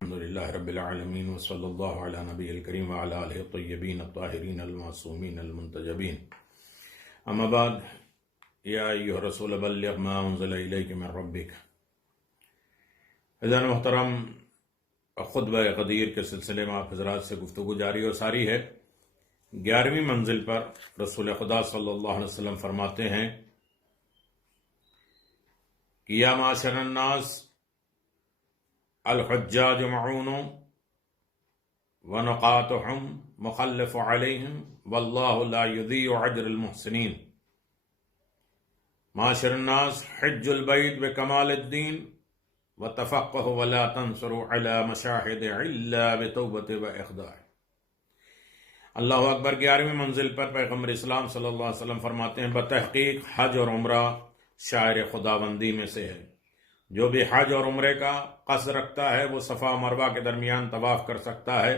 الحمد للہ رب العالمین وصلی اللہ علی نبی الکریم وعلی آلہ الطیبین الطاہرین المعصومین المنتجبین اما بعد یا ایھا الرسول بلغ ما انزل الیک من ربک۔ عزیزان محترم، خطبہ قدیر کے سلسلے میں آپ حضرات سے گفتگو جاری و ساری ہے۔ 11ویں منزل پر رسول خدا صلی اللہ علیہ وسلم فرماتے ہیں کہ یا معاشر الناس الحجاج معون ونقاتهم مخلف علیہم واللہ لا یضیع اجر المحسنین۔ معاشر الناس حج البیت بکمال الدین وتفقہ ولا تنصروا علی مشاہد الا بتوبۃ واخضاع۔ اللہ اکبر۔ 11ویں منزل پر پیغمبر اسلام صلی اللہ علیہ وسلم فرماتے ہیں بتحقیق حج اور عمرہ شاعر خداوندی میں سے ہے۔ جو بھی حج اور عمرے کا قصد رکھتا ہے وہ صفا و مروہ کے درمیان طواف کر سکتا ہے،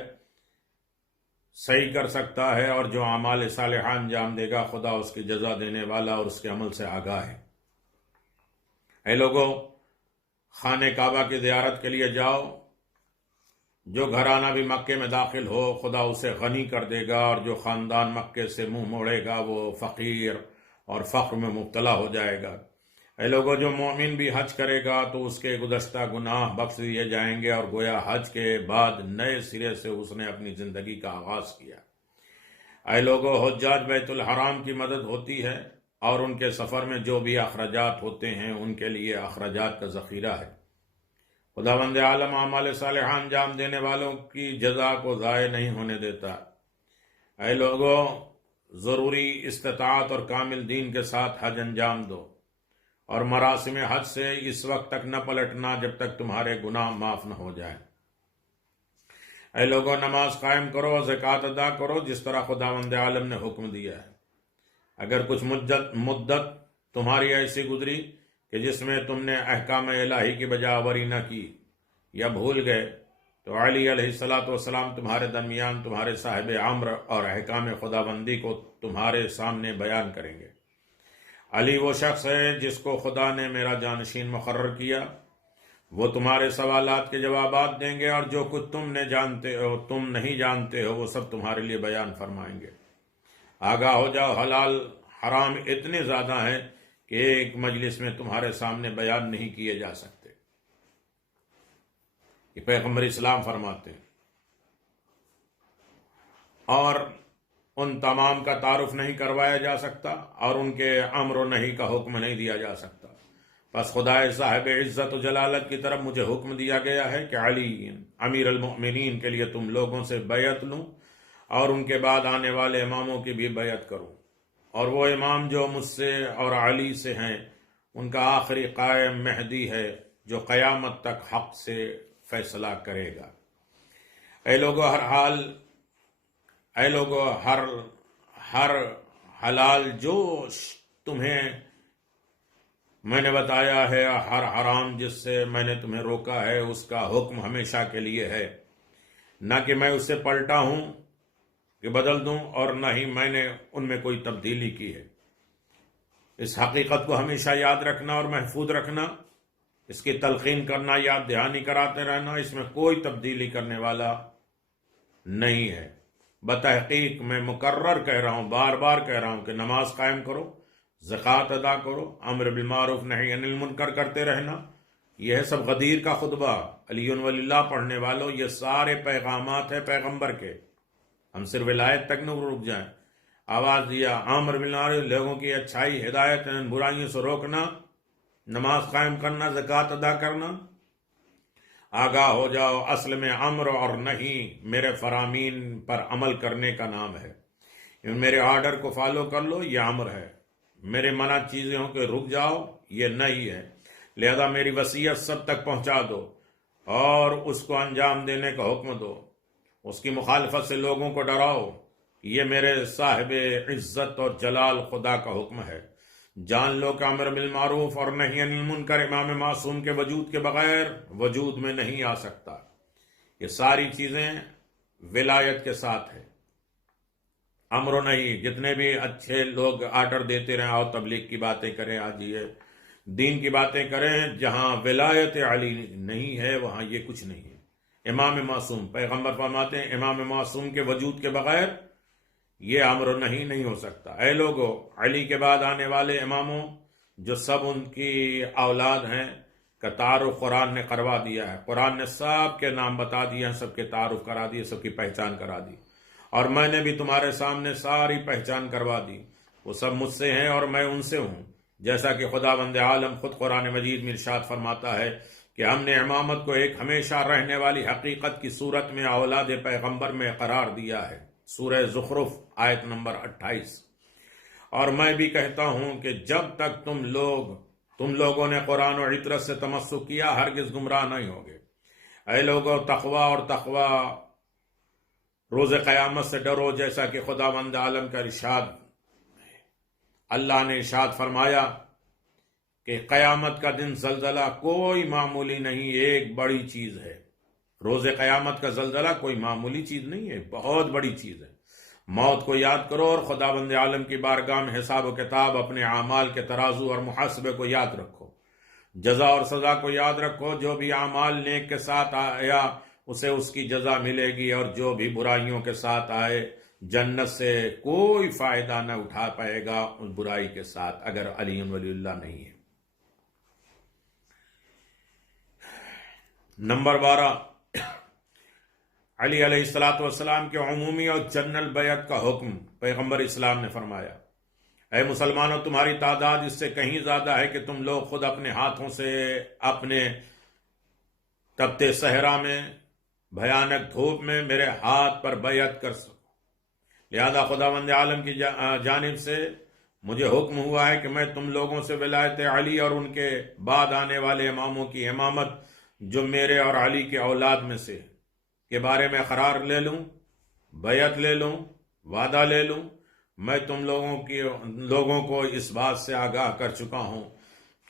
صحیح کر سکتا ہے، اور جو اعمال صالحہ انجام دے گا خدا اس کی جزا دینے والا اور اس کے عمل سے آگاہ ہے۔ اے لوگو، خانہ کعبہ کی زیارت کے لیے جاؤ۔ جو گھرانہ بھی مکے میں داخل ہو خدا اسے غنی کر دے گا، اور جو خاندان مکے سے منہ موڑے گا وہ فقیر اور فقر میں مبتلا ہو جائے گا۔ اے لوگو، جو مومن بھی حج کرے گا تو اس کے گزشتہ گناہ بخش دیے جائیں گے، اور گویا حج کے بعد نئے سرے سے اس نے اپنی زندگی کا آغاز کیا۔ اے لوگو، حجاج بیت الحرام کی مدد ہوتی ہے، اور ان کے سفر میں جو بھی اخراجات ہوتے ہیں ان کے لیے اخراجات کا ذخیرہ ہے۔ خداوند عالم اعمال صالحہ انجام دینے والوں کی جزا کو ضائع نہیں ہونے دیتا۔ اے لوگو، ضروری استطاعت اور کامل دین کے ساتھ حج انجام دو، اور مراسم حج سے اس وقت تک نہ پلٹنا جب تک تمہارے گناہ معاف نہ ہو جائیں۔ اے لوگوں، نماز قائم کرو، زکوٰۃ ادا کرو جس طرح خداوند عالم نے حکم دیا ہے۔ اگر کچھ مدت تمہاری ایسی گزری کہ جس میں تم نے احکام الہی کی بجا آوری نہ کی یا بھول گئے تو علی علیہ السلام تمہارے درمیان تمہارے صاحب امر اور احکام خداوندی کو تمہارے سامنے بیان کریں گے۔ علی وہ شخص ہے جس کو خدا نے میرا جانشین مقرر کیا، وہ تمہارے سوالات کے جوابات دیں گے، اور جو کچھ تم نہیں جانتے ہو وہ سب تمہارے لیے بیان فرمائیں گے۔ آگاہ ہو جاؤ، حلال حرام اتنے زیادہ ہیں کہ ایک مجلس میں تمہارے سامنے بیان نہیں کیے جا سکتے۔ یہ پیغمبر اسلام فرماتے ہیں، اور ان تمام کا تعارف نہیں کروایا جا سکتا، اور ان کے امر و نہی کا حکم نہیں دیا جا سکتا۔ پس خدا صاحب عزت و جلالت کی طرف مجھے حکم دیا گیا ہے کہ علی امیر المؤمنین کے لیے تم لوگوں سے بیعت لوں، اور ان کے بعد آنے والے اماموں کی بھی بیعت کروں، اور وہ امام جو مجھ سے اور علی سے ہیں ان کا آخری قائم مہدی ہے جو قیامت تک حق سے فیصلہ کرے گا۔ اے لوگو، ہر حلال جو تمہیں میں نے بتایا ہے، ہر حرام جس سے میں نے تمہیں روکا ہے، اس کا حکم ہمیشہ کے لیے ہے، نہ کہ میں اس سے پلٹا ہوں کہ بدل دوں، اور نہ ہی میں نے ان میں کوئی تبدیلی کی ہے۔ اس حقیقت کو ہمیشہ یاد رکھنا اور محفوظ رکھنا، اس کی تلقین کرنا، یاد دہانی کراتے رہنا، اس میں کوئی تبدیلی کرنے والا نہیں ہے۔ بتحقیق میں مکرر کہہ رہا ہوں، بار بار کہہ رہا ہوں کہ نماز قائم کرو، زکوٰۃ ادا کرو، امر بالمعروف نہی عن المنکر کرتے رہنا۔ یہ ہے سب غدیر کا خطبہ۔ علی ولی اللہ پڑھنے والوں، یہ سارے پیغامات ہیں پیغمبر کے۔ ہم صرف ولایت تک نہ رک جائیں۔ آواز دیا امر بالمعروف، لوگوں کی اچھائی، ہدایت، برائیوں سے روکنا، نماز قائم کرنا، زکوٰۃ ادا کرنا۔ آگاہ ہو جاؤ، اصل میں امر اور نہیں میرے فرامین پر عمل کرنے کا نام ہے۔ میرے آرڈر کو فالو کر لو، یہ امر ہے۔ میرے منع چیزوں کے رک جاؤ، یہ نہیں ہے۔ لہذا میری وصیت سب تک پہنچا دو اور اس کو انجام دینے کا حکم دو۔ اس کی مخالفت سے لوگوں کو ڈراؤ، یہ میرے صاحب عزت اور جلال خدا کا حکم ہے۔ جان لو کہ امر بالمعروف اور نہی عن المنکر امام معصوم کے وجود کے بغیر وجود میں نہیں آ سکتا۔ یہ ساری چیزیں ولایت کے ساتھ ہے۔ امر و نہی، جتنے بھی اچھے لوگ آرڈر دیتے رہے، آؤ تبلیغ کی باتیں کریں، آج یہ دین کی باتیں کریں، جہاں ولایت علی نہیں ہے وہاں یہ کچھ نہیں ہے۔ امام معصوم، پیغمبر فرماتے ہیں امام معصوم کے وجود کے بغیر یہ امر نہیں ہو سکتا۔ اے لوگو، علی کے بعد آنے والے اماموں جو سب ان کی اولاد ہیں کا تعارف قرآن نے کروا دیا ہے، قرآن نے سب کے نام بتا دیے ہیں، سب کے تعارف کرا دیے، سب کی پہچان کرا دی، اور میں نے بھی تمہارے سامنے ساری پہچان کروا دی۔ وہ سب مجھ سے ہیں اور میں ان سے ہوں، جیسا کہ خداوند عالم خود قرآن مجید میں ارشاد فرماتا ہے کہ ہم نے امامت کو ایک ہمیشہ رہنے والی حقیقت کی صورت میں اولاد پیغمبر میں قرار دیا ہے، سورہ زخرف آیت نمبر 28۔ اور میں بھی کہتا ہوں کہ جب تک تم لوگوں نے قرآن و عطرت سے تمسک کیا ہرگز گمراہ نہیں ہوگے۔ اے لوگوں، تقوی روز قیامت سے ڈرو، جیسا کہ خداوند عالم کا ارشاد، اللہ نے ارشاد فرمایا کہ قیامت کا دن زلزلہ کوئی معمولی نہیں، ایک بڑی چیز ہے۔ روز قیامت کا زلزلہ کوئی معمولی چیز نہیں ہے، بہت بڑی چیز ہے۔ موت کو یاد کرو اور خداوند عالم کی بارگاہ میں حساب و کتاب، اپنے اعمال کے ترازو اور محاسبے کو یاد رکھو، جزا اور سزا کو یاد رکھو۔ جو بھی اعمال نیک کے ساتھ آیا اسے اس کی جزا ملے گی، اور جو بھی برائیوں کے ساتھ آئے جنت سے کوئی فائدہ نہ اٹھا پائے گا اس برائی کے ساتھ، اگر علی ولی اللہ نہیں ہے۔ نمبر 12، علی علیہ السلام کے عمومی اور جنرل بیعت کا حکم۔ پیغمبر اسلام نے فرمایا، اے مسلمانوں، تمہاری تعداد اس سے کہیں زیادہ ہے کہ تم لوگ خود اپنے ہاتھوں سے اپنے تپتے صحرا میں، بھیانک دھوپ میں میرے ہاتھ پر بیعت کر سکو۔ لہذا خداوند عالم کی جانب سے مجھے حکم ہوا ہے کہ میں تم لوگوں سے ولایت علی اور ان کے بعد آنے والے اماموں کی امامت جو میرے اور علی کے اولاد میں سے کے بارے میں قرار لے لوں، بیعت لے لوں، وعدہ لے لوں۔ میں تم لوگوں کو اس بات سے آگاہ کر چکا ہوں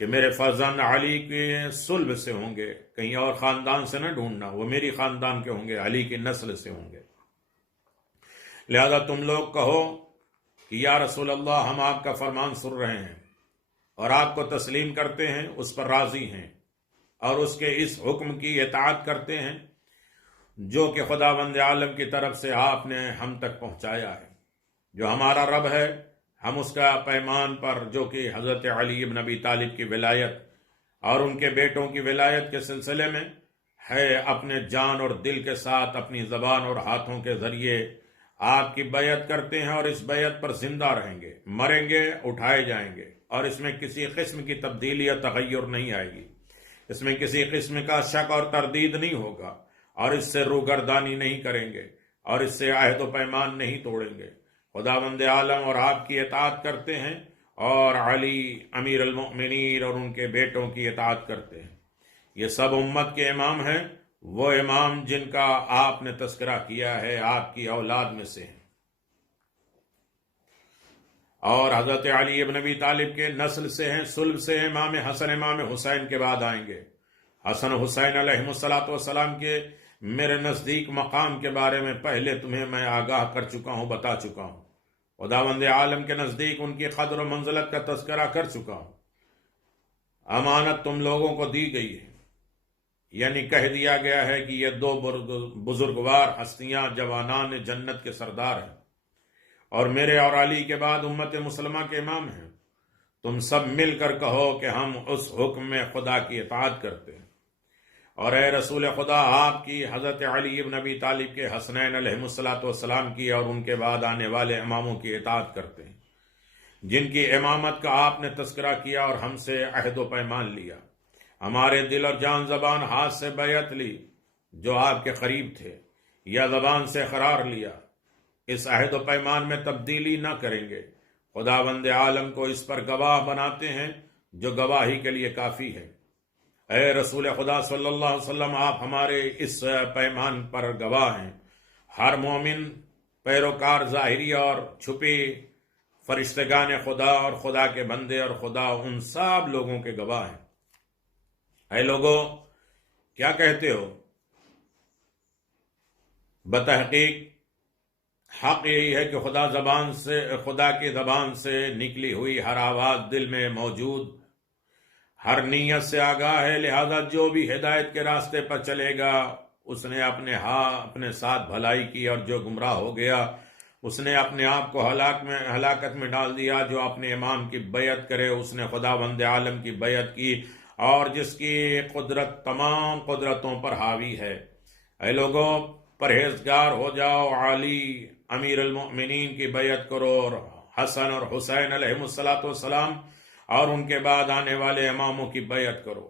کہ میرے فرزند علی کے صلب سے ہوں گے، کہیں اور خاندان سے نہ ڈھونڈنا، وہ میری خاندان کے ہوں گے، علی کی نسل سے ہوں گے۔ لہذا تم لوگ کہو کہ یا رسول اللہ، ہم آپ کا فرمان سن رہے ہیں اور آپ کو تسلیم کرتے ہیں، اس پر راضی ہیں اور اس کے اس حکم کی اطاعت کرتے ہیں جو کہ خداوند عالم کی طرف سے آپ نے ہم تک پہنچایا ہے۔ جو ہمارا رب ہے، ہم اس کا پیمان پر، جو کہ حضرت علی بن ابی طالب کی ولایت اور ان کے بیٹوں کی ولایت کے سلسلے میں ہے، اپنے جان اور دل کے ساتھ، اپنی زبان اور ہاتھوں کے ذریعے آپ کی بیعت کرتے ہیں، اور اس بیعت پر زندہ رہیں گے، مریں گے، اٹھائے جائیں گے، اور اس میں کسی قسم کی تبدیلی یا تغیر نہیں آئے گی، اس میں کسی قسم کا شک اور تردید نہیں ہوگا، اور اس سے روگردانی نہیں کریں گے، اور اس سے عہد و پیمان نہیں توڑیں گے۔ خداوند عالم اور آپ کی اطاعت کرتے ہیں، اور علی امیر المؤمنین اور ان کے بیٹوں کی اطاعت کرتے ہیں۔ یہ سب امت کے امام ہیں، وہ امام جن کا آپ نے تذکرہ کیا ہے آپ کی اولاد میں سے ہیں، اور حضرت علی ابن ابی طالب کے نسل سے ہیں، صلب سے ہیں۔ امام حسن امام حسین کے بعد آئیں گے۔ حسن حسین علیہ السلام کے میرے نزدیک مقام کے بارے میں پہلے تمہیں میں آگاہ کر چکا ہوں، بتا چکا ہوں۔ خداوند عالم کے نزدیک ان کی قدر و منزلت کا تذکرہ کر چکا ہوں۔ امانت تم لوگوں کو دی گئی ہے، یعنی کہہ دیا گیا ہے کہ یہ دو بزرگوار ہستیاں جوانان جنت کے سردار ہیں، اور میرے اور علی کے بعد امت مسلمہ کے امام ہیں۔ تم سب مل کر کہو کہ ہم اس حکم میں خدا کی اطاعت کرتے ہیں، اور اے رسول خدا، آپ کی حضرت علی ابن ابی طالب کے حسنین علیہ السلام کی اور ان کے بعد آنے والے اماموں کی اطاعت کرتے ہیں، جن کی امامت کا آپ نے تذکرہ کیا اور ہم سے عہد و پیمان لیا، ہمارے دل اور جان زبان ہاتھ سے بیعت لی جو آپ کے قریب تھے، یا زبان سے قرار لیا، اس عہد و پیمان میں تبدیلی نہ کریں گے۔ خداوند عالم کو اس پر گواہ بناتے ہیں جو گواہی کے لیے کافی ہے۔ اے رسول خدا صلی اللہ علیہ وسلم، آپ ہمارے اس پیمان پر گواہ ہیں۔ ہر مومن پیروکار ظاہری اور چھپی، فرشتگان خدا اور خدا کے بندے اور خدا، ان سب لوگوں کے گواہ ہیں۔ اے لوگو، کیا کہتے ہو؟ بتحقیق حق یہی ہے کہ خدا کی زبان سے نکلی ہوئی ہر آواز دل میں موجود ہر نیت سے آگاہ ہے، لہذا جو بھی ہدایت کے راستے پر چلے گا اس نے اپنے ساتھ بھلائی کی، اور جو گمراہ ہو گیا اس نے اپنے آپ کو ہلاکت میں ڈال دیا۔ جو اپنے امام کی بیعت کرے اس نے خداوند عالم کی بیعت کی، اور جس کی قدرت تمام قدرتوں پر حاوی ہے۔ اے لوگوں، پرہیزگار ہو جاؤ، علی امیر المؤمنین کی بیعت کرو، اور حسن اور حسین علیہ السلام اور ان کے بعد آنے والے اماموں کی بیعت کرو۔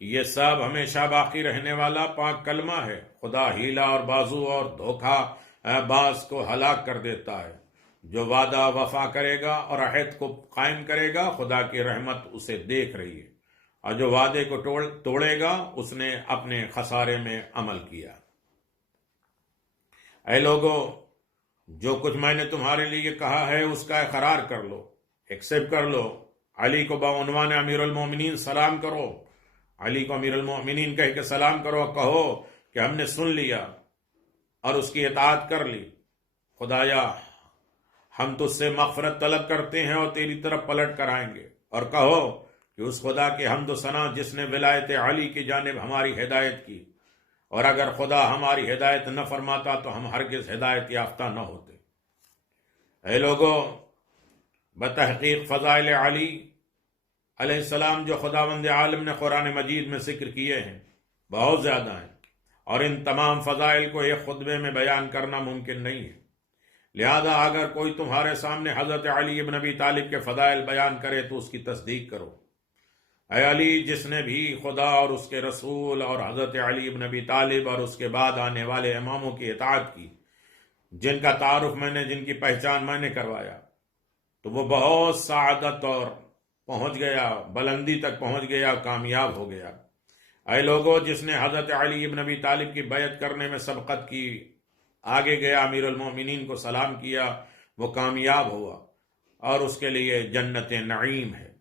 یہ سب ہمیشہ باقی رہنے والا پاک کلمہ ہے۔ خدا ہیلا اور بازو اور دھوکہ باز کو ہلاک کر دیتا ہے۔ جو وعدہ وفا کرے گا اور عہد کو قائم کرے گا، خدا کی رحمت اسے دیکھ رہی ہے، اور جو وعدے کو توڑے گا اس نے اپنے خسارے میں عمل کیا۔ اے لوگو، جو کچھ میں نے تمہارے لیے کہا ہے اس کا اقرار کر لو، ایکسپٹ کر لو۔ علی کو بعنوان امیر المومنین سلام کرو، علی کو امیر المومنین کہہ کے سلام کرو، کہو کہ ہم نے سن لیا اور اس کی اطاعت کر لی۔ خدایا، ہم تجھ سے مغفرت طلب کرتے ہیں اور تیری طرف پلٹ کر آئیں گے، اور کہو کہ اس خدا کی حمد و ثنا جس نے ولایت علی کی جانب ہماری ہدایت کی، اور اگر خدا ہماری ہدایت نہ فرماتا تو ہم ہرگز ہدایت یافتہ نہ ہوتے۔ اے لوگو، بتحقیق فضائل علی علیہ السلام جو خداوند عالم نے قرآن مجید میں ذکر کیے ہیں بہت زیادہ ہیں، اور ان تمام فضائل کو ایک خطبے میں بیان کرنا ممکن نہیں ہے۔ لہذا اگر کوئی تمہارے سامنے حضرت علی ابن ابی طالب کے فضائل بیان کرے تو اس کی تصدیق کرو۔ اے علی، جس نے بھی خدا اور اس کے رسول اور حضرت علی ابن ابی طالب اور اس کے بعد آنے والے اماموں کی اطاعت کی، جن کا تعارف جن کی پہچان میں نے کروایا، تو وہ بہت سعادت اور پہنچ گیا، بلندی تک پہنچ گیا، کامیاب ہو گیا۔ اے لوگوں، جس نے حضرت علی ابن ابی طالب کی بیعت کرنے میں سبقت کی، آگے گیا، امیر المومنین کو سلام کیا، وہ کامیاب ہوا، اور اس کے لیے جنت نعیم ہے۔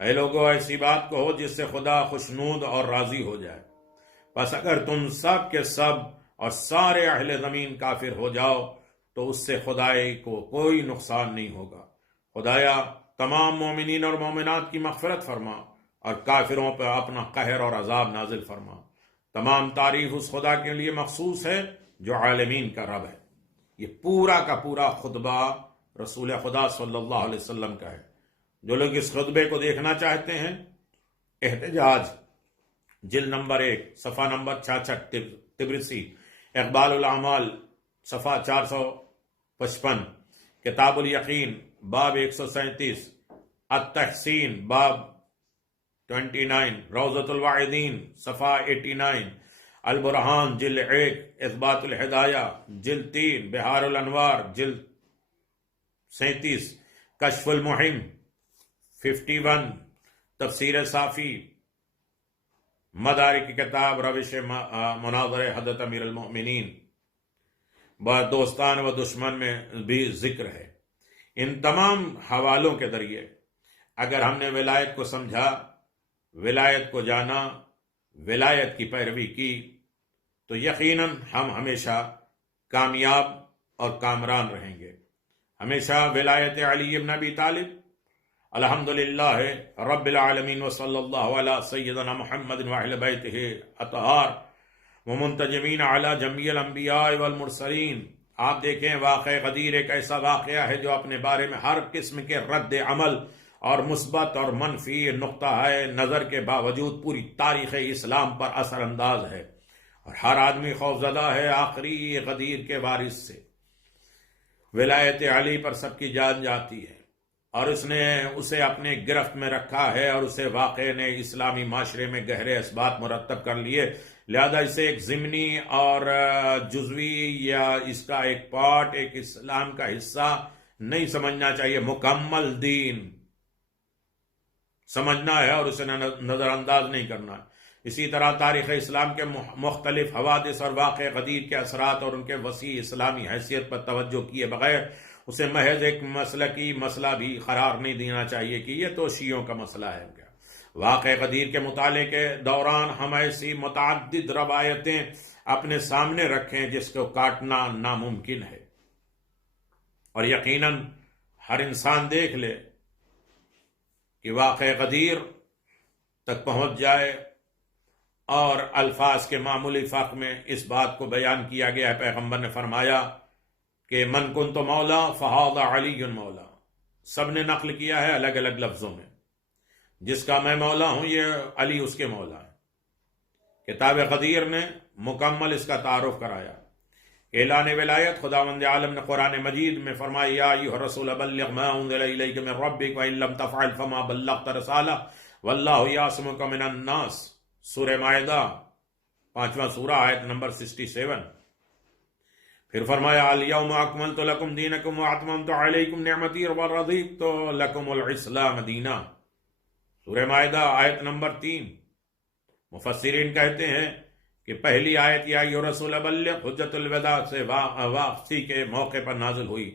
اے لوگوں، ایسی بات کہو جس سے خدا خوشنود اور راضی ہو جائے۔ پس اگر تم سب کے سب اور سارے اہل زمین کافر ہو جاؤ تو اس سے خدائی کو کوئی نقصان نہیں ہوگا۔ خدایا، تمام مومنین اور مومنات کی مغفرت فرما، اور کافروں پر اپنا قہر اور عذاب نازل فرما۔ تمام تعریف اس خدا کے لیے مخصوص ہے جو عالمین کا رب ہے۔ یہ پورا کا پورا خطبہ رسول خدا صلی اللہ علیہ وسلم کا ہے۔ جو لوگ اس خطبے کو دیکھنا چاہتے ہیں، احتجاج جلد نمبر 1 صفحہ نمبر 66، طبرسی اقبال الاعمال صفحہ 455، کتاب الیقین باب 137، التحسین باب 29، روضۃ الواعدین صفحہ 89، البرہان جلد 1، اثبات الہدایہ جلد 3، بہار الانوار جلد 37، کشف المحم 51، تفسیر صافی، مدارک کی کتاب روش مناظر حضرت امیر المؤمنین، دوستان و دشمن میں بھی ذکر ہے۔ ان تمام حوالوں کے ذریعے اگر ہم نے ولایت کو سمجھا، ولایت کو جانا، ولایت کی پیروی کی، تو یقیناً ہم ہمیشہ کامیاب اور کامران رہیں گے۔ ہمیشہ ولایت علی ابن ابی طالب الحمدللہ رب العالمین وصلی اللہ علی سیدنا محمد وعلی بیتہ اطہار ومنتجمین علی جمیع الانبیاء والمرسلین۔ آپ دیکھیں، واقع غدیر ایک ایسا واقعہ ہے جو اپنے بارے میں ہر قسم کے رد عمل اور مثبت اور منفی نقطہ نظر کے باوجود پوری تاریخ اسلام پر اثر انداز ہے، اور ہر آدمی خوفزدہ ہے آخری غدیر کے وارث سے۔ ولایت علی پر سب کی جان جاتی ہے، اور اس نے اسے اپنے گرفت میں رکھا ہے، اور اسے واقعے نے اسلامی معاشرے میں گہرے اثبات مرتب کر لیے۔ لہذا اسے ایک ضمنی اور جزوی یا اس کا ایک پارٹ، ایک اسلام کا حصہ نہیں سمجھنا چاہیے، مکمل دین سمجھنا ہے اور اسے نظر انداز نہیں کرنا۔ اسی طرح تاریخ اسلام کے مختلف حوادث اور واقع غدیر کے اثرات اور ان کے وسیع اسلامی حیثیت پر توجہ کیے بغیر اسے محض ایک مسلکی مسئلہ بھی قرار نہیں دینا چاہیے کہ یہ تو شیعوں کا مسئلہ ہے۔ واقع غدیر کے مطالعے کے دوران ہم ایسی متعدد روایتیں اپنے سامنے رکھیں جس کو کاٹنا ناممکن ہے، اور یقیناً ہر انسان دیکھ لے کہ واقع غدیر تک پہنچ جائے اور الفاظ کے معمولی فرق میں اس بات کو بیان کیا گیا ہے۔ پیغمبر نے فرمایا کہ من کنت مولا فہذا علی مولا، سب نے نقل کیا ہے الگ الگ لفظوں میں، جس کا میں مولا ہوں یہ علی اس کے مولا ہے۔ کتاب غدیر نے مکمل اس کا تعارف کرایا۔ اعلان ولایت، خداوند عالم نے قرآن مجید میں فرمایا یا ایھا الرسول بلغ ما انزل الیک من ربک وان لم تفعل فما بلغت رسالہ واللہ یعصمک من الناس، سورہ مائدہ 5واں سورہ آیت نمبر 67۔ پھر فرمایا الیوم اکملت لکم دینکم واتممت علیکم نعمتی ورضیت لکم الاسلام دینا، سورہ مائدہ آیت نمبر 3۔ مفسرین کہتے ہیں کہ پہلی آیت یا ایھا الرسول بلغ حجت الوداع سے واپسی کے موقع پر نازل ہوئی۔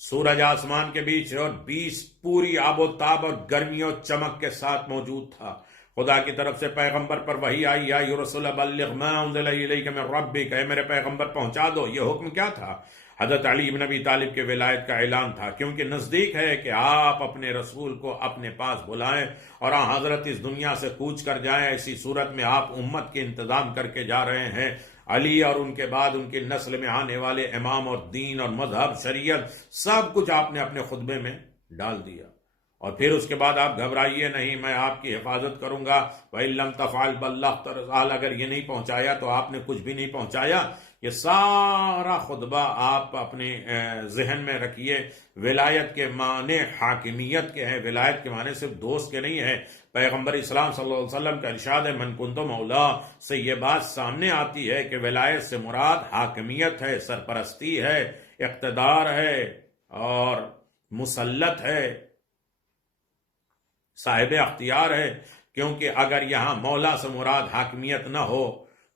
سورج آسمان کے بیچ اور 20 پوری آب و تاب اور گرمی اور چمک کے ساتھ موجود تھا۔ خدا کی طرف سے پیغمبر پر وحی آئی یا ایھا الرسول بلغ ما انزل الیک من ربک، اے میرے پیغمبر پہنچا دو۔ یہ حکم کیا تھا؟ حضرت علی بن ابی طالب کے ولایت کا اعلان تھا، کیونکہ نزدیک ہے کہ آپ اپنے رسول کو اپنے پاس بلائیں اور حضرت اس دنیا سے کوچ کر جائیں۔ ایسی صورت میں آپ امت کے انتظام کر کے جا رہے ہیں۔ علی اور ان کے بعد ان کی نسل میں آنے والے امام اور دین اور مذہب، شریعت، سب کچھ آپ نے اپنے خطبے میں ڈال دیا، اور پھر اس کے بعد آپ گھبرائیے نہیں، میں آپ کی حفاظت کروں گا۔ وَإِن لَّمْ تَفْعَلْ بَلَّغْتَ رِسَالَةَ، اگر یہ نہیں پہنچایا تو آپ نے کچھ بھی نہیں پہنچایا۔ یہ سارا خطبہ آپ اپنے ذہن میں رکھیے۔ ولایت کے معنی حاکمیت کے ہیں، ولایت کے معنی صرف دوست کے نہیں ہے۔ پیغمبر اسلام صلی اللہ علیہ وسلم کا ارشاد ہے من کنت مولا سے یہ بات سامنے آتی ہے کہ ولایت سے مراد حاکمیت ہے، سرپرستی ہے، اقتدار ہے اور مسلط ہے، صاحب اختیار ہے۔ کیونکہ اگر یہاں مولا سے مراد حاکمیت نہ ہو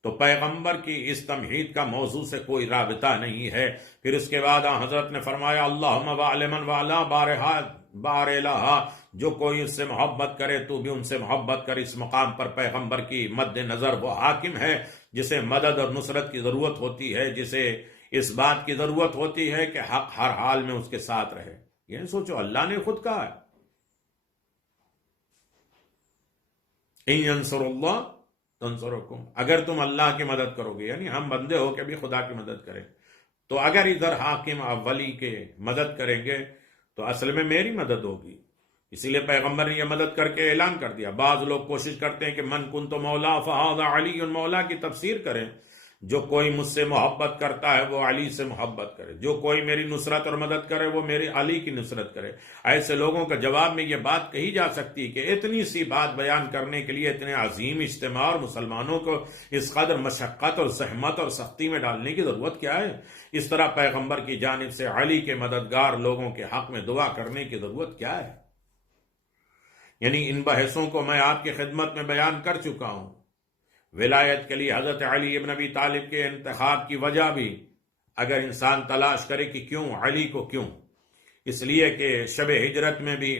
تو پیغمبر کی اس تمہید کا موضوع سے کوئی رابطہ نہیں ہے۔ پھر اس کے بعد حضرت نے فرمایا اللہم وعلی من والا بار الہ، جو کوئی اس سے محبت کرے تو بھی ان سے محبت کر۔ اس مقام پر پیغمبر کی مد نظر وہ حاکم ہے جسے مدد اور نصرت کی ضرورت ہوتی ہے، جسے اس بات کی ضرورت ہوتی ہے کہ حق ہر حال میں اس کے ساتھ رہے۔ یہ سوچو، اللہ نے خود کہا ہے ان ینصر اللہ تنصرکم، اگر تم اللہ کی مدد کرو گے، یعنی ہم بندے ہو کے بھی خدا کی مدد کریں، تو اگر ادھر حاکم ولی کے مدد کریں گے تو اصل میں میری مدد ہوگی۔ اسی لیے پیغمبر نے یہ مدد کر کے اعلان کر دیا۔ بعض لوگ کوشش کرتے ہیں کہ من کنت مولا فہذا علی مولا کی تفسیر کریں، جو کوئی مجھ سے محبت کرتا ہے وہ علی سے محبت کرے، جو کوئی میری نصرت اور مدد کرے وہ میرے علی کی نصرت کرے۔ ایسے لوگوں کا جواب میں یہ بات کہی جا سکتی کہ اتنی سی بات بیان کرنے کے لیے اتنے عظیم اجتماع اور مسلمانوں کو اس قدر مشقت اور زحمت اور سختی میں ڈالنے کی ضرورت کیا ہے؟ اس طرح پیغمبر کی جانب سے علی کے مددگار لوگوں کے حق میں دعا کرنے کی ضرورت کیا ہے؟ یعنی ان بحثوں کو میں آپ کی خدمت میں بیان کر چکا ہوں۔ ولایت کے لیے حضرت علی ابن ابی طالب کے انتخاب کی وجہ بھی اگر انسان تلاش کرے کہ کیوں علی کو کیوں، اس لیے کہ شب ہجرت میں بھی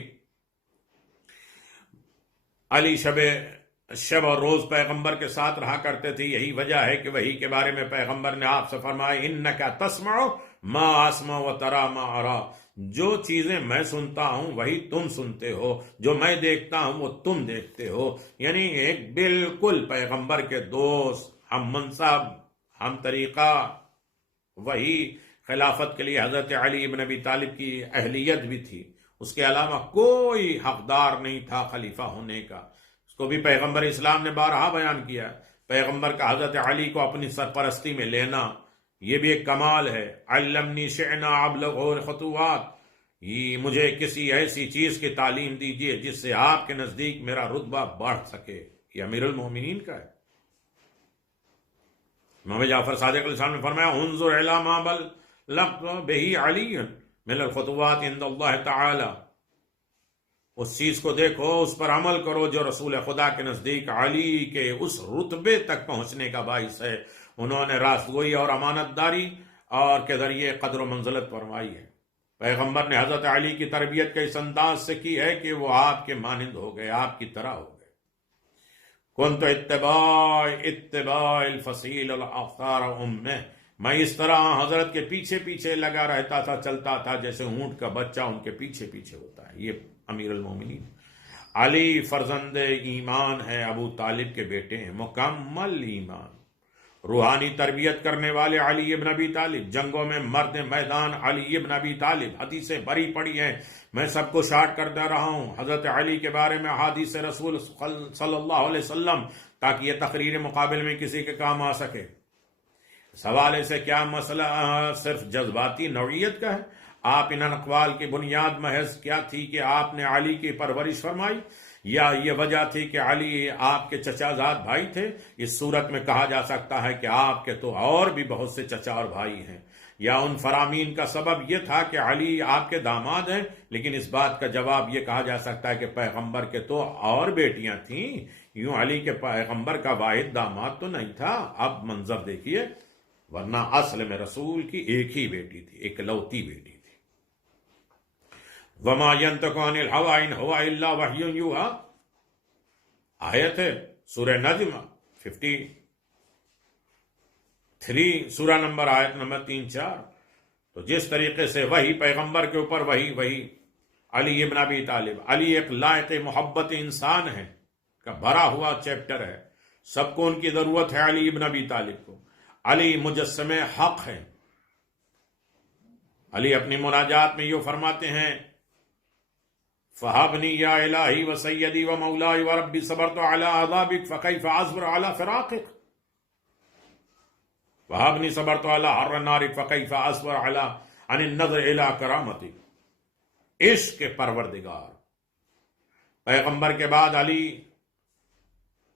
علی شب اور روز پیغمبر کے ساتھ رہا کرتے تھے۔ یہی وجہ ہے کہ وحی کے بارے میں پیغمبر نے آپ سے فرمایا انک تسمع ما اسمع وترى ما ارى، جو چیزیں میں سنتا ہوں وہی تم سنتے ہو، جو میں دیکھتا ہوں وہ تم دیکھتے ہو۔ یعنی ایک بالکل پیغمبر کے دوست، ہم منصب، ہم طریقہ، وہی خلافت کے لیے حضرت علی ابن ابی طالب کی اہلیت بھی تھی، اس کے علاوہ کوئی حقدار نہیں تھا خلیفہ ہونے کا۔ اس کو بھی پیغمبر اسلام نے بارہا بیان کیا۔ پیغمبر کا حضرت علی کو اپنی سرپرستی میں لینا یہ بھی ایک کمال ہے۔ علمنی شئنا ابلغ الخطوات، یہ مجھے کسی ایسی چیز کی تعلیم دیجیے جس سے آپ کے نزدیک میرا رتبہ بڑھ سکے۔ یہ امیر المومنین کا ہے۔ امام جعفر صادق علیہ السلام نے فرمایا انظر الی ما بلغ بہ علی من الخطوات عند اللہ تعالی، اس چیز کو دیکھو، اس پر عمل کرو جو رسول خدا کے نزدیک علی کے اس رتبے تک پہنچنے کا باعث ہے۔ انہوں نے راستگوئی اور امانت داری اور کے ذریعے قدر و منزلت فرمائی ہے۔ پیغمبر نے حضرت علی کی تربیت کے اس انداز سے کی ہے کہ وہ آپ کے مانند ہو گئے، آپ کی طرح ہو گئے۔ کنت اتباع الفصیل الاخطار امہ، میں اس طرح حضرت کے پیچھے پیچھے لگا رہتا تھا، چلتا تھا جیسے اونٹ کا بچہ ان کے پیچھے پیچھے ہوتا ہے۔ یہ امیر المومنین۔ علی فرزند ایمان ہے، ابو طالب کے بیٹے ہیں، مکمل ایمان۔ روحانی تربیت کرنے والے علی ابن ابی طالب، جنگوں میں مرد میدان علی ابن ابی طالب، حدیثیں بری پڑی ہیں، میں سب کو شارٹ کرتا رہا ہوں حضرت علی کے بارے میں احادیث رسول صلی اللہ علیہ وسلم، تاکہ یہ تقریر مقابل میں کسی کے کام آ سکے۔ سوال سے کیا مسئلہ صرف جذباتی نوعیت کا ہے؟ آپ ان اقوال کی بنیاد محض کیا تھی کہ آپ نے علی کی پرورش فرمائی، یا یہ وجہ تھی کہ علی آپ کے چچا زاد بھائی تھے؟ اس صورت میں کہا جا سکتا ہے کہ آپ کے تو اور بھی بہت سے چچا اور بھائی ہیں، یا ان فرامین کا سبب یہ تھا کہ علی آپ کے داماد ہیں، لیکن اس بات کا جواب یہ کہا جا سکتا ہے کہ پیغمبر کے تو اور بیٹیاں تھیں، یوں علی کے پیغمبر کا واحد داماد تو نہیں تھا۔ اب منظر دیکھیے، ورنہ اصل میں رسول کی ایک ہی بیٹی تھی، ایک لوتی بیٹی تھی۔ وما ينطق عن الهوى ان هو الا وحی یوحی، آیت ہے سورہ نجم 53 سورہ نمبر آیت نمبر 3-4۔ تو جس طریقے سے وحی پیغمبر کے اوپر وحی علی ابن ابی طالب، علی ایک لائق محبت انسان ہے کا بھرا ہوا چیپٹر ہے، سب کو ان کی ضرورت ہے علی ابن ابی طالب کو۔ علی مجسم حق ہے۔ علی اپنی مناجات میں یہ فرماتے ہیں، فَحَبْنِي يَا إِلَٰهِي وَسَيَّدِي وَمَوْلَاي وَرَبِّي صَبَرْتُ عَلَىٰ عَذَابِكَ فَكَيْفَ أَصْبِرُ عَلَىٰ فِرَاقِكَ وَحَبْنِي صَبَرْتُ عَلَىٰ حَرِّ نَارِكَ فَكَيْفَ أَصْبِرُ عَلَىٰ عَنِ النَّظْرِ إِلَىٰ كَرَامَتِكَ۔ عشق کے پروردگار پیغمبر کے بعد علی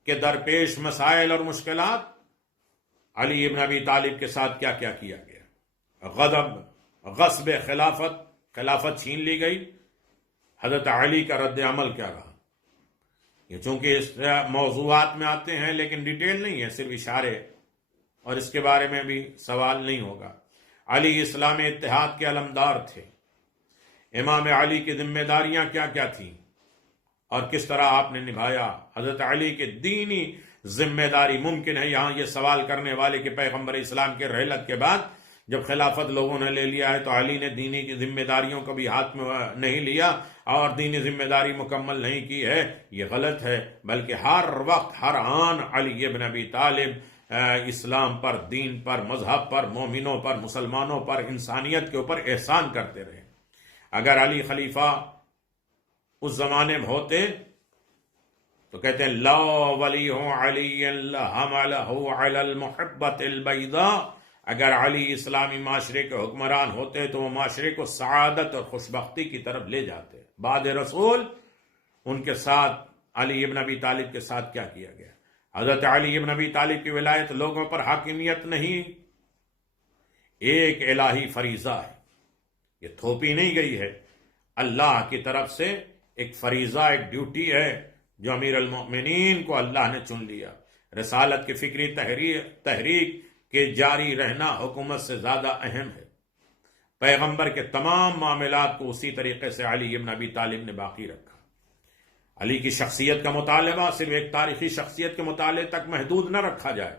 کے درپیش مسائل اور مشکلات، علی ابن ابی طالب کے ساتھ کیا کیا کیا گیا؟ غصب خلافت چھین لی گئی، حضرت علی کا رد عمل کیا رہا؟ یہ چونکہ اس موضوعات میں آتے ہیں لیکن ڈیٹیل نہیں ہے، صرف اشارے، اور اس کے بارے میں بھی سوال نہیں ہوگا۔ علی اسلام اتحاد کے علمدار تھے۔ امام علی کی ذمہ داریاں کیا کیا تھیں اور کس طرح آپ نے نبھایا؟ حضرت علی کے دینی ذمہ داری، ممکن ہے یہاں یہ سوال کرنے والے کہ پیغمبر اسلام کے رحلت کے بعد جب خلافت لوگوں نے لے لیا ہے تو علی نے دینی کی ذمہ داریوں کو بھی ہاتھ میں نہیں لیا اور دینی ذمہ داری مکمل نہیں کی ہے، یہ غلط ہے۔ بلکہ ہر وقت ہر آن علی ابن ابی طالب اسلام پر، دین پر، مذہب پر، مومنوں پر، مسلمانوں پر، انسانیت کے اوپر احسان کرتے رہے۔ اگر علی خلیفہ اس زمانے میں ہوتے تو کہتے ہیں لا ولی علی لحملہ علی المحبت البیضاء، اگر علی اسلامی معاشرے کے حکمران ہوتے تو وہ معاشرے کو سعادت اور خوشبختی کی طرف لے جاتے۔ بعد رسول ان کے ساتھ علی ابن ابی طالب کے ساتھ کیا کیا گیا؟ حضرت علی ابن ابی طالب کی ولایت لوگوں پر حاکمیت نہیں، ایک الہی فریضہ ہے، یہ تھوپی نہیں گئی ہے، اللہ کی طرف سے ایک فریضہ، ایک ڈیوٹی ہے جو امیر المؤمنین کو اللہ نے چن لیا۔ رسالت کی فکری تحریک کے جاری رہنا حکومت سے زیادہ اہم ہے۔ پیغمبر کے تمام معاملات کو اسی طریقے سے علی ابن ابی طالب نے باقی رکھا۔ علی کی شخصیت کا مطالبہ صرف ایک تاریخی شخصیت کے مطالعے تک محدود نہ رکھا جائے،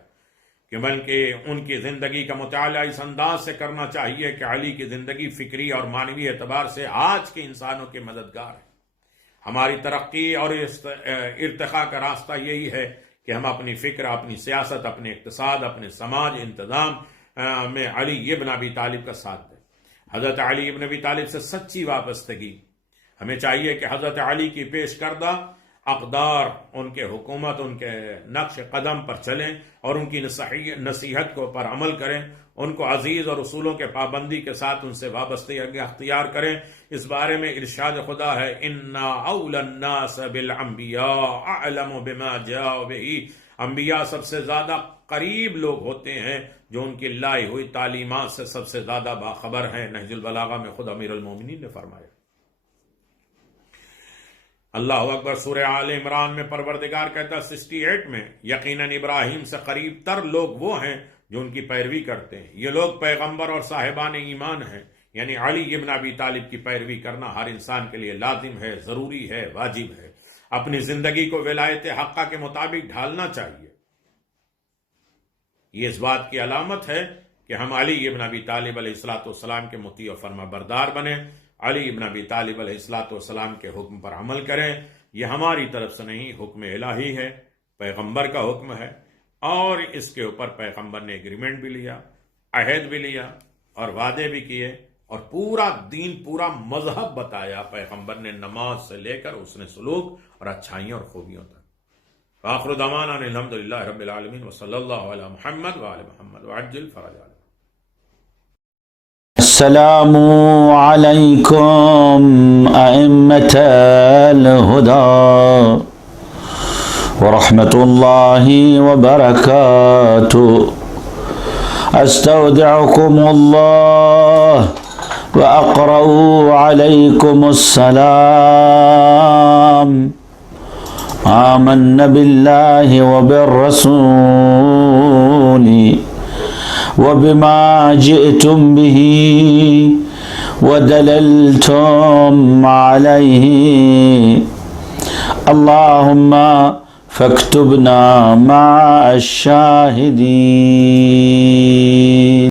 کہ بلکہ ان کی زندگی کا مطالعہ اس انداز سے کرنا چاہیے کہ علی کی زندگی فکری اور معنوی اعتبار سے آج کے انسانوں کے مددگار ہے۔ ہماری ترقی اور ارتقاء کا راستہ یہی ہے کہ ہم اپنی فکر، اپنی سیاست، اپنے اقتصاد، اپنے سماج انتظام میں علی ابن ابی طالب کا ساتھ دیں۔ حضرت علی ابن ابی طالب سے سچی وابستگی، ہمیں چاہیے کہ حضرت علی کی پیش کردہ اقدار، ان کے حکومت، ان کے نقش قدم پر چلیں اور ان کی نصیحت کو پر عمل کریں، ان کو عزیز اور اصولوں کے پابندی کے ساتھ ان سے وابستگی اختیار کریں۔ اس بارے میں ارشاد خدا ہے اِنَّا أَوْلَى النَّاسَ بِالْأَنْبِيَاءِ أَعْلَمُ بِمَا جَاءُوا بِهِ، انبیاء سب سے زیادہ قریب لوگ ہوتے ہیں جو ان کی لائی ہوئی تعلیمات سے سب سے زیادہ باخبر ہیں۔ نہج البلاغہ میں خود امیر المومنین نے فرمایا۔ اللہ اکبر۔ سورہ آل عمران میں پروردگار کہتا ہے 68 میں، یقیناً ابراہیم سے قریب تر لوگ وہ ہیں جو ان کی پیروی کرتے ہیں، یہ لوگ پیغمبر اور صاحبان ایمان ہیں، یعنی علی ابن ابی طالب کی پیروی کرنا ہر انسان کے لیے لازم ہے، ضروری ہے، واجب ہے۔ اپنی زندگی کو ولایت حقہ کے مطابق ڈھالنا چاہیے۔ یہ اس بات کی علامت ہے کہ ہم علی ابن ابی طالب علیہ السلام کے مطیع و فرما بردار بنیں، علی ابن ابی طالب علیہ السلام کے حکم پر عمل کریں، یہ ہماری طرف سے نہیں، حکم الہی ہے، پیغمبر کا حکم ہے، اور اس کے اوپر پیغمبر نے ایگریمنٹ بھی لیا، عہد بھی لیا اور وعدے بھی کیے، اور پورا دین، پورا مذہب بتایا پیغمبر نے، نماز سے لے کر اس نے سلوک اور اچھائیوں اور خوبیوں تک۔ آخر دعوانا ان الحمدللہ رب العالمین وصلی اللہ علی محمد وآل محمد وعجل فرج علی۔ السلام عليكم أئمة الهدى ورحمة الله وبركاته. أستودعكم الله وأقرأ عليكم السلام. آمنا بالله وبالرسول وبما جئتم به ودللتم عليه. اللهم فاكتبنا مع الشاهدين.